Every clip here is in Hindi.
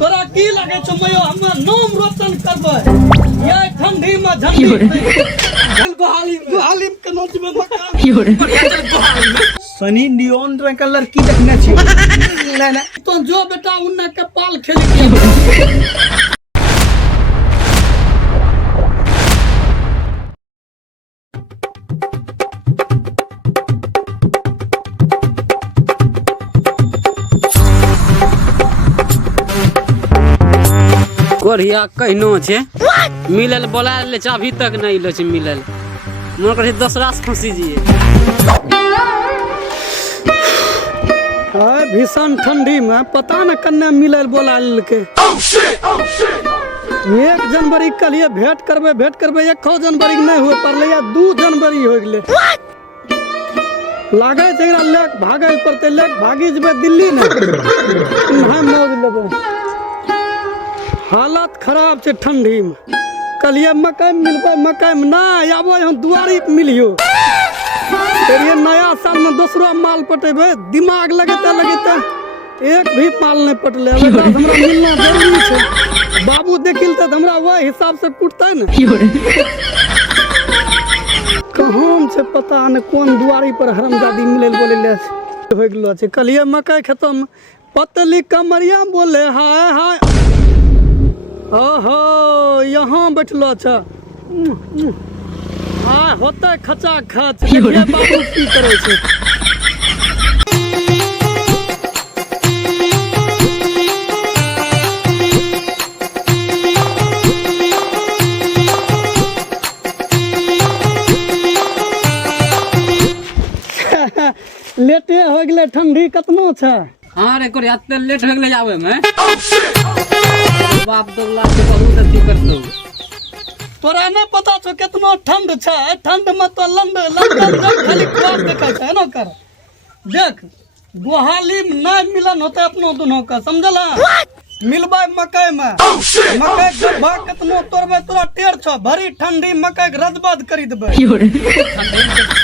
तोरा की लागे छ मयो हम नाम रोशन करबै ये ठंडी में झंडी गोहालिम के नोच में मकान सनी लियोन का लड़की देखने छी नहीं नहीं तो जो बेटा उन्ना के पाल खेल के कोरिया कहनो छे मिलल बोला ले अभी तक नहीं लो छे मिलल मन करे दूसरा से फंसी जिए भीषण ठंडी में पता न कन्ने मिलल बोला लेके 1 जनवरी के लिए भेंट करबे 1 जनवरी के नहीं हुए पड़ले या 2 जनवरी हो गेले लागे छै एकरा लेक भागल पड़ते लेक भागी जबे दिल्ली ने हम मौज लेबे हालत खराब छै ठंडी में कलिए मकई मिलबे मकई में ना आबो हम दुआरी पे मिलियो तेरे नया साल में दूसरा माल पटेबे दिमाग लगेते एक भी माल नहीं पटले हमरा मिलना जरूरी छै बाबू देखिल त हमरा वही हिसाब से कुटतै न कहां से पता न कौन दुआरी पर हरामजादी मिलल बोले ले हो गेलो छै कलिए मकई खेतों में पतली कमरिया बोले हाय हाय ओहो यहाँ बैठलो छ हाँ होता खचा खच देखिए बाबू की करे छै लेटे हो गेले ठंडी कतनो छै हां रे कोरिया त लेट हो गेले आवे में बाप दोगला के बहुत अथी करतो तोरा नहीं पता छो कितना ठंड छै ठंड में तो लंदन खाली ख्वाब देखा छै न कर देख गोहाली में नहीं मिलन होते अपनो दोनों का समझला मिलबे मकई में मकई गड्ढा कितनो तोड़बे तोरा टेर छो भरी ठंडी मकई रजबद करी देबे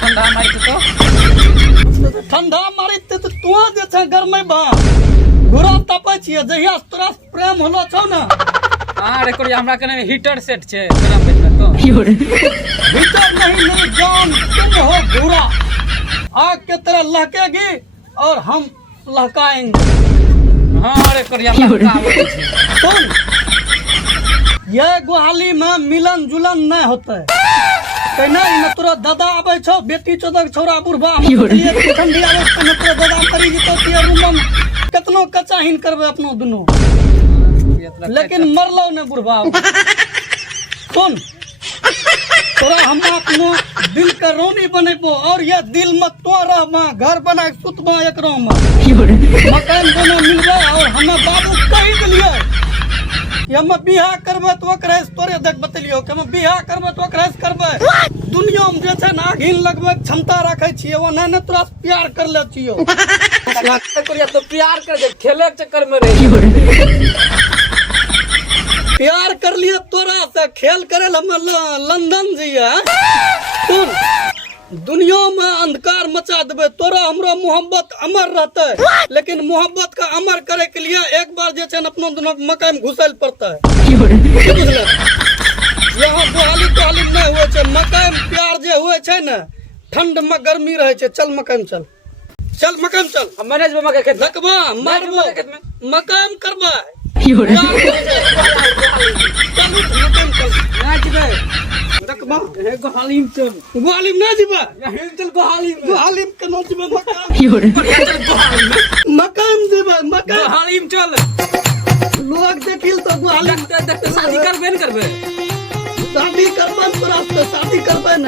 ठंडा मारी तो ठंडा मारी तो तू जे छै गरमै बा घोड़ा तपै छियै जहिया तोरा प्रेम होलो छौ न हां रे कोरिया हमरा कने हीटर सेट छे तेरा पेट में तो हीटर नहीं मेरी जान तुम हो घोड़ा आग के तरह लहकेगी और हम लहकाएंगे हां रे कोरिया लहकावे छे सुन ये गोहाली में मिलन जुलन नहीं होते कहना इ तोरा दादा आबै छौ बेटी चोदक छौरा बुढ़बा हम ठंडी आबै त तोरा दादा मरी जेतो ते रूम में कितनो कचाहिन करबे अपनो दुनो लेकिन मरलो ने बुढ़बा सुन तोरा हम अपनो दिल के रोनी बनेबो और ये दिल में तो रहमा घर बना के सुतबा एकरो में मकान दोनो मिलबे और हमें बाबू कहि देलिए हम बियाह करबे तो ओकरा से तोरे देख बतेलियो कि हम बियाह करबे तो ओकरा से करबे दुनिया में जे छै ना घिन लगबे क्षमता रखे छिए वो नै तोरा से प्यार कर ले छियो कोरिया तो प्यार कर दे खेले के चक्कर में रह प्यार कर लिए तोरा से खेल करे हम लंदन जइया सुन दुनिया में अंधकार मचा देबे तोरा हमरो मोहब्बत अमर रहते लेकिन मोहब्बत का अमर करे के लिए एक बार जे छै अपनो दोनों मकई में घुसल पड़ता है बुझले यहाँ गोहाली नहीं हुए छै मकई में प्यार जे हुए छै न ठंड में गर्मी रहे छै चल मकई में चल मकई में चल मैनेज में मकई खेत रखबा मारबो मकई में करबा गोहाली में नहीं जीबा गोहाली में केना जीबा मकई में जीबा गोहाली में चल लोग देखिल तो गोहाली देखते शादी करबे न करबे शादी करबे तोरा से शादी करबे न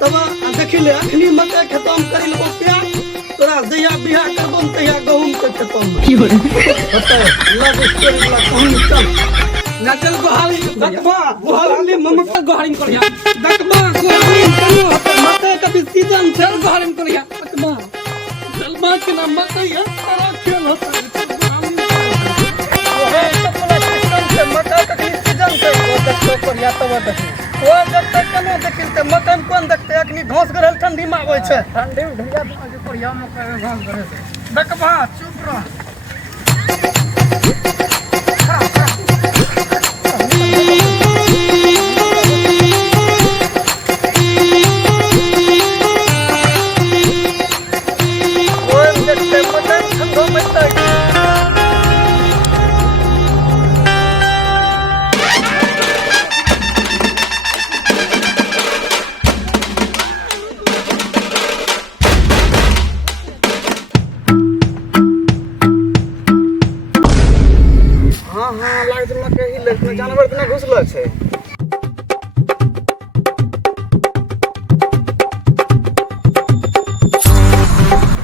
तब देखिले अखनी मकई खेतों में करी लो प्यार तोरा जहिया बियाह करबो तहिया गहूम के खेतों में होतै लव स्टोरी वाला कहानी चल ना चल गोहाली देखबा गोहाली में गोहाली में कोरिया देखबा गोहाली में कनो मकई का भी सीजन छै गोहाली में कोरिया देखबा चलबा के ना मकई है सारा खेल होता है ओहे सब वाला सिस्टम से मकई का सीजन छै वो देखतो कोरिया तब देखी वो जब तक कनो देखिल त मकई कोन देखते अखनी घास गरल ठंडी में आबै छै ठंडी में ढिया कोरिया मकई में घास करे देखबा चुप रह देखो जानवर इतना घुसलो छे।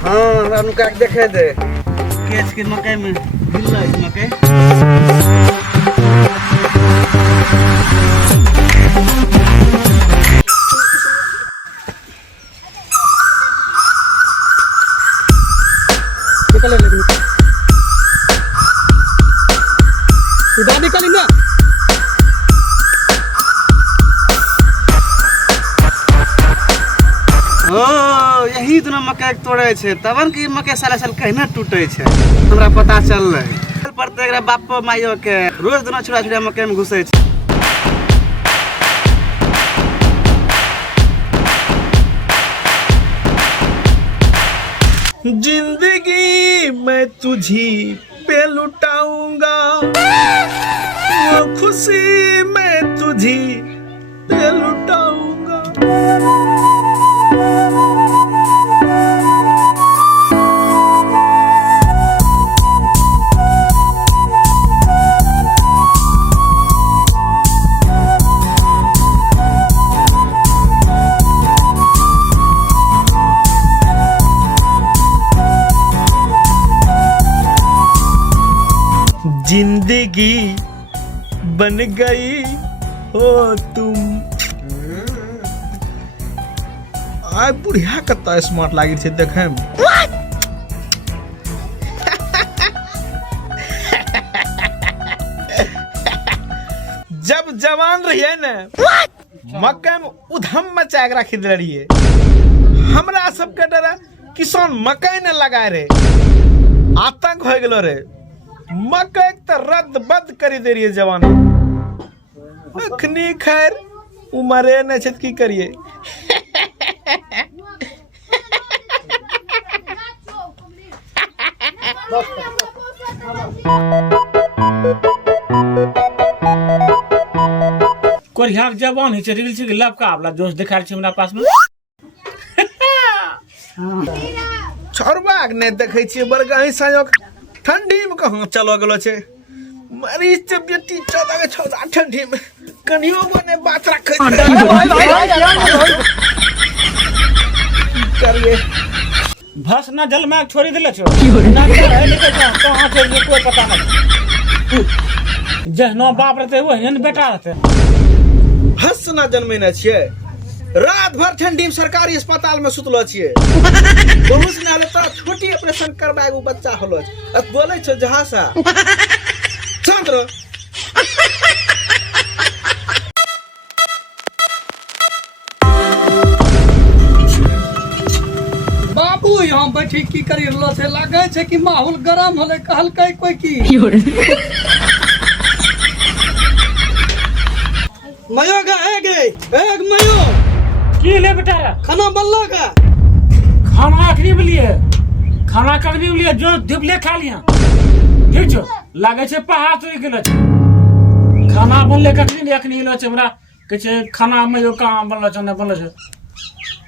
हाँ हमरा नुका के देखे दे केच के मकई में गिरला है मकई। निकले लेकिन उधर निकली ना। ओ यही दोनों मकई तोड़े छे तबन की मकई साले साल कहना टूटे छे हमरा पता चलले। पड़ते एकरा बाप माइयो के रोज दोनों छोड़ा छोड़ा मकई में घुसे छे। जिंदगी मैं तुझी पे लुटाऊंगा वो खुशी मैं तुझी पे लुटाऊंगा। जिंदगी बन गई हो तुम। आय बुढ़िया कत्ता स्मार्ट लागे छे देखे में। जब जवान रहिए न मकई में उधम मचा के रखी रहिए। हमरा सबके डरा किसान मकई न लगाए रे आतंक हो गेलो रे। मकई तो रद्द बद करी दे रही है जवानी। अखनी खैर उमरे न छत की करिए। कोरिया के जवान है रील से लपका वाला जोश दिखा छै हमरा पास में। छोरबा ने देखे छिए बरगाही संयोग ठंडी में कहां चलो गेलो छे। मरीज से बेटी 14 के 14 ठंडी में कनियो बने बात रखे करिए। भस ना जल में छोड़ी दिले छो ना है लेके जा कहां छै ये कोई पता नहीं। जहनो बाप रहते वो हन बेटा रहते। हस ना जन्मे न छिए रात भर ठंडी में सरकारी अस्पताल में सुतलो छिए। पुरुष ने हाले तो छोटी ऑपरेशन करबाए वो बच्चा होलो छ। बोले छ जहासा शांत रहो। बाबू यहाँ बैठी की करी रहलो छे लागे छे कि माहौल गरम होले कहलकै कोई की। मयो गा है गे एक मयो की ले बेटा खाना बनला का। खाना अखनी बलिए खाना कखनी बलिए जो दिबले खा लिया ठीक छो लागे छे पहाड़ तो गेलो छे। खाना बनले कखनी अखनी लो छे हमरा के छे खाना में यो काम बनलो छे न बनलो छे।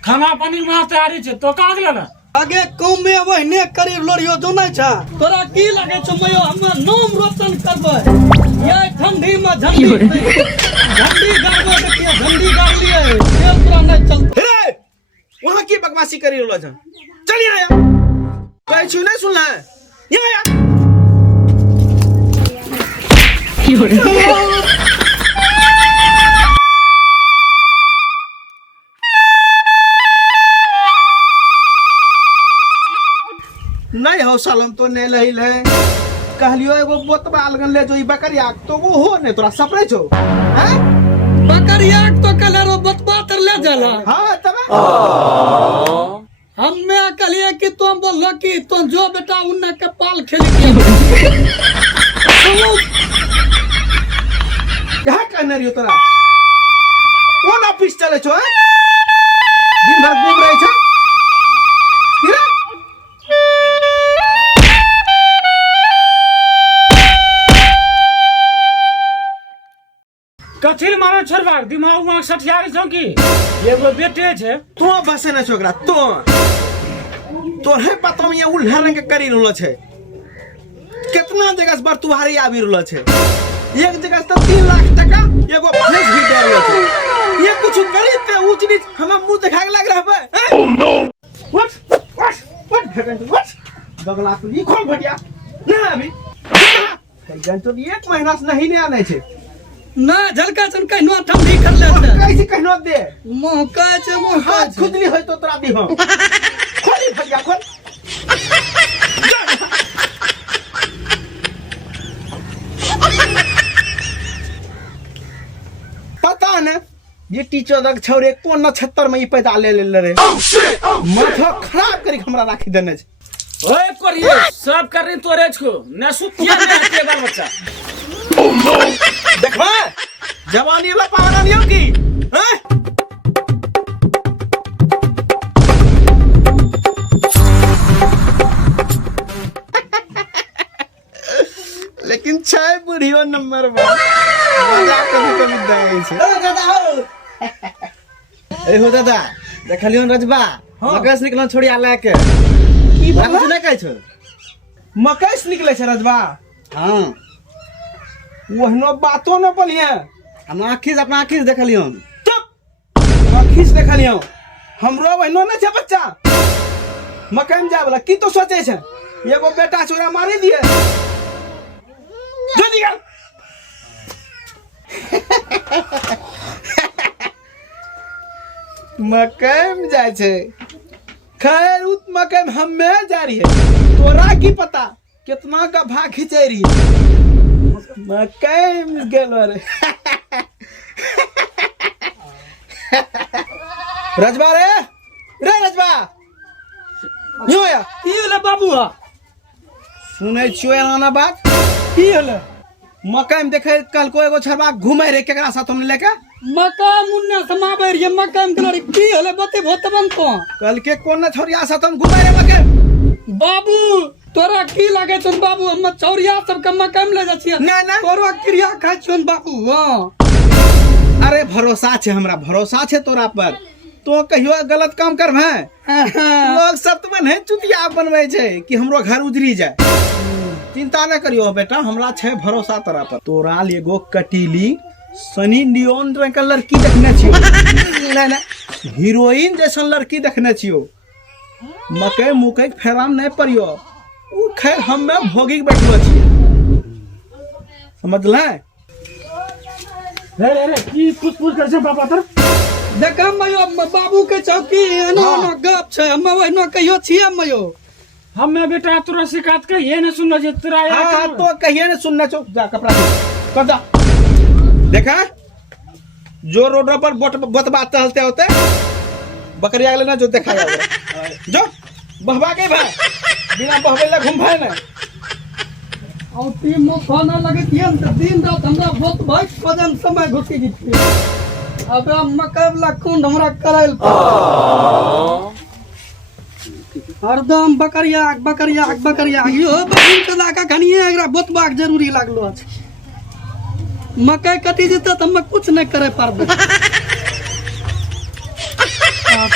खाना पानी में तैयारी छे तो का गेलो ना आगे कौम में वहने करी लोरियो जोनै छा। तोरा की लागे छो मयो हम नाम रोशन करबै। ये ठंडी में झंडी झंडी गाड़बो देखिए झंडी गाड़ लिए ये पूरा नहीं चलता। रे वहां की बकवासी करी रहलो छ। चल यहां आ कोई छु नहीं सुनला है यहां आ। नहीं हो सालम तो नहीं लहिल है कहलियो एगो बोतबा अलगन ले जो ई बकरिया तो वो हो ने तोरा सपरे छो हैं। बकरिया तो कलरो बतबा तर ले जाला। हां तबे हम्मे कहलिए कि तुम बोलो कि तुम जो बेटा उन्ना के पाल खेली के क्या कहने रियो तोरा कौन ऑफिस चले छो हैं? दिन भर घूम रहे छो हीरा। कथिल मारो छोरबा दिमाग में सठिया छौ की एगो बेटे छे तो बसे न छोकरा तो है पता में ये उल्हा रंग के करी रहलो छे। कितना जगह से बार तुम्हारे आबि रहलो छे एक जगह से 3 लाख टका एगो भैंस भी दे रहे थे। ये कुछ गरीब पे ऊंच नीच हम मुंह दिखा के लग रहा है। ओह नो व्हाट बगला तू ई खोल भटिया ना अभी तो 1 महीना से नहीं आने छे ना झलका सन कहनो ठंडी कर ले छे कैसे कहनो दे मोह कहे छे मोह कहे हाथ छे खुजली होय तो तोरा दी हम खोली भटिया खोल पता न ये टीचर दक छौरे कोन नक्षत्र में ई पैदा ले रे माथा खराब करी हमरा राखी देने छै। ओए करिए सब कर रही तोरे छो न सुतिया न के बाल बच्चा। देखबा जवानी वाला पावना नहीं होगी हैं लेकिन छय बुढ़ियो नंबर 1 मजा कभी कभी दे छै। ओ दादा हो ए हो दादा देखलियो रजबा मकस निकलन छोड़ी आला के की कुछ बात नहीं कहै छो। मकई से निकले छै रजबा हां ओहनो बातो न बोलिए हम अपना आँखी से देखलियो। चुप आखी से देखलियो हमरो ओहनो न छै बच्चा मकई में जाय वाला की तो सोचे छै एगो बेटा छोरा मारी दिए जल्दी कर मकई में जाय छै खैर उत मकई में हमे जा रही है तोरा की पता कितना का भाग खींचे रही मकई में गेलो रे रजबा रे रजबा यो या की होले बाबूआ सुनै छियो एना बात की होले मकई में देखे कल को एगो छरबा घूमे रे केकरा साथ हमने लेके मका मुन्ने समाबे रे मका में कलर की होले बते भोतबन तो कल के कोन न छोरिया साथ हम घूमे रे मकई बाबू तोरा की लागे छन बाबू हम चौरिया सब के मका में ले जा छिए ना ना तोरा क्रिया खाइ छन बाबू हां अरे भरोसा छे हमरा भरोसा छे तोरा पर तो कहियो गलत काम करबे लोग सब तो नहीं चुतिया बनवे छे कि हमरो घर उजरी जाए चिंता न करियो बेटा हमरा छे भरोसा तोरा पर तोरा एगो कटीली सनी लियोन रंग लड़की देखने छियो ना ना हीरोइन जैसन लड़की देखने छियो मकई मुकई फेराम नहीं पड़ियो उ खैर हमें भोगी बैठलो छी समझले रे की पूछ कर छे बाबा तर देखा मयो बाबू के चौकी एना एना गप छै हम ओहनो कहियो छिए मयो हमें बेटा तोरा शिकायत के ये न सुन जे तोरा हाँ तो कहिए ना सुनना चो जा कपड़ा कर दा देखा जो रोड पर बत बात चलते होते बकरी आगले ना जो देखा जो बहबा के भाई बिना बहबे ला घूम भाई ना और टीम में खाना लगे दियन त दिन रात हमरा बहुत भाई पदन समय घुसी जितते अब मकबला कुंड हमरा करैल हरदम बकरिया यो बहिन के लाका खनिए एकरा बोतबाक जरूरी लागलो छै मकई कटी जेते त हम कुछ नहीं करे पारबे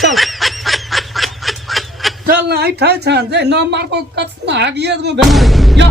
चल चल ना आई ठाय छन जे न मारबो कस ना हागिए में भेलै या